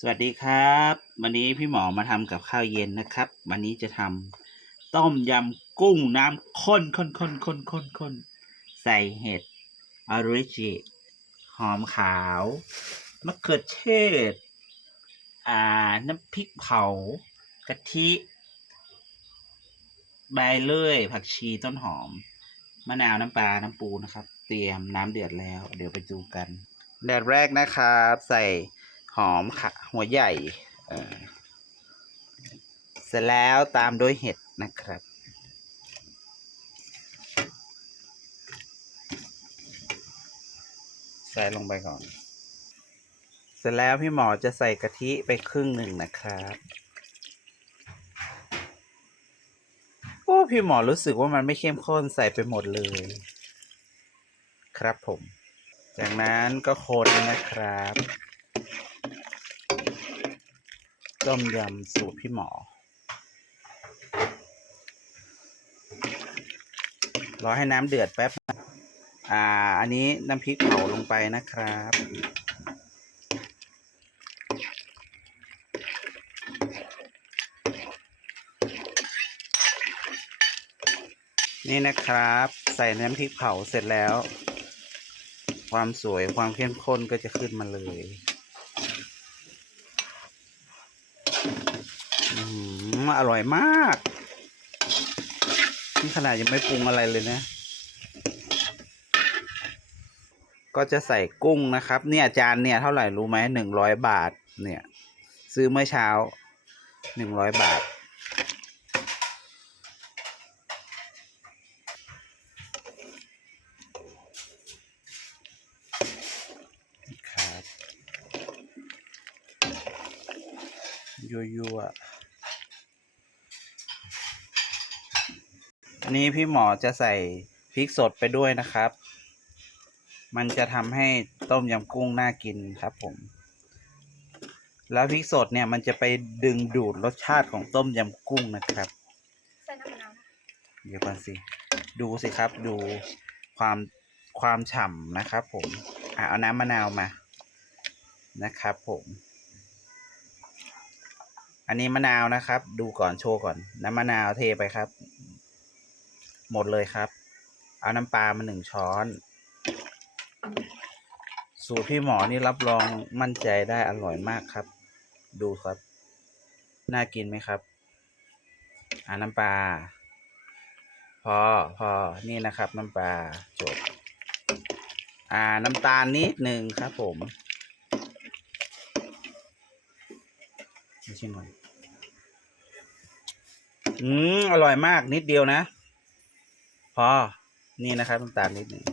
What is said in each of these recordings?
สวัสดีครับ วันนี้พี่หมอมาทำกับข้าวเย็นนะครับ วันนี้จะทำต้มยำกุ้งน้ำข้นข้นข้นข้นข้นข้นใส่เห็ดออริจิหอมขาวมะเขือเทศอ่าน้ำพริกเผากะทิใบเลื่อยผักชีต้นหอม มะนาวน้ำปลาน้ำปูนะครับ เตรียมน้ำเดือดแล้ว เดี๋ยวไปดูกันแดดแรกนะครับ ใส่ หอมขะหัวใหญ่เสร็จแล้วตามด้วยเห็ดนะครับ ใส่ลงไปก่อน เสร็จแล้วพี่หมอจะใส่กะทิไปครึ่งหนึ่งนะครับโอ้พี่หมอรู้สึกว่ามันไม่เข้มข้นใส่ไปหมดเลย ครับผม จากนั้นก็คนนะครับ ต้มยำสูตรพี่หมอ รอให้น้ำเดือดแป๊บนะอ่า อันนี้น้ำพริกเผาลงไปนะครับ นี่นะครับ ใส่น้ำพริกเผาเสร็จแล้ว ความสวยความเข้มข้นก็จะขึ้นมาเลย อื มอร่อยมาก นี่ขนาดยังไม่ปรุงอะไรเลยนะ ก็จะใส่กุ้งนะครับ เนี่ยจานเนี่ยเท่าไหร่รู้ไหมหนึ่งร้อยบาท เนี่ย ซื้อเมื่อเช้าหนึ่งร้อยบาทครับยัวยั อันนี้พี่หมอจะใส่พริกสดไปด้วยนะครับ มันจะทำให้ต้มยำกุ้งน่ากินครับผม แล้วพริกสดเนี่ยมันจะไปดึงดูดรสชาติของต้มยำกุ้งนะครับ ใส่น้ำมะนาวนะเดี๋ยวก่อนสิ ดูสิครับ ดูความความฉ่ำนะครับ ผม อะเอาน้ำมะนาวมา นะครับ ผม อันนี้มะนาวนะครับ ดูก่อนโชว์ก่อน น้ำมะนาวเทไปครับ หมดเลยครับ เอาน้ำปลามาหนึ่งช้อน สูตรพี่หมอนี่รับรองมั่นใจได้อร่อยมากครับ ดูครับ น่ากินไหมครับอาน้ำปลาพอพอนี่นะครับน้ำปลาจบ อ่าน้ำตาลนิดหนึ่งครับผมมาชิมก่อนอืม อร่อยมากนิดเดียวนะ พอ นี่นะครับน้ำตาลนิดหนึ่ง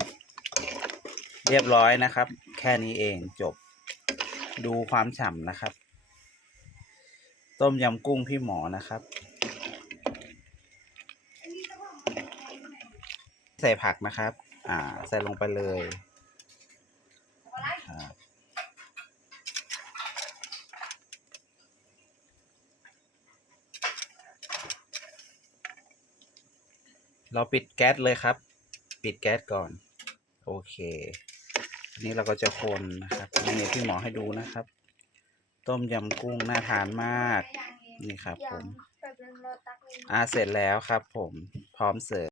เรียบร้อยนะครับ แค่นี้เองจบ ดูความฉ่ำนะครับ ต้มยำกุ้งพี่หมอนะครับ ใส่ผักนะครับ อ่า ใส่ลงไปเลย เราปิดแก๊สเลยครับ ปิดแก๊สก่อน โอเคอันนี้เราก็จะคนนะครับนี่พี่หมอให้ดูนะครับ ต้มยำกุ้งน่าทานมาก นี่ครับผม อ่าเสร็จแล้วครับผมพร้อมเสิร์ฟ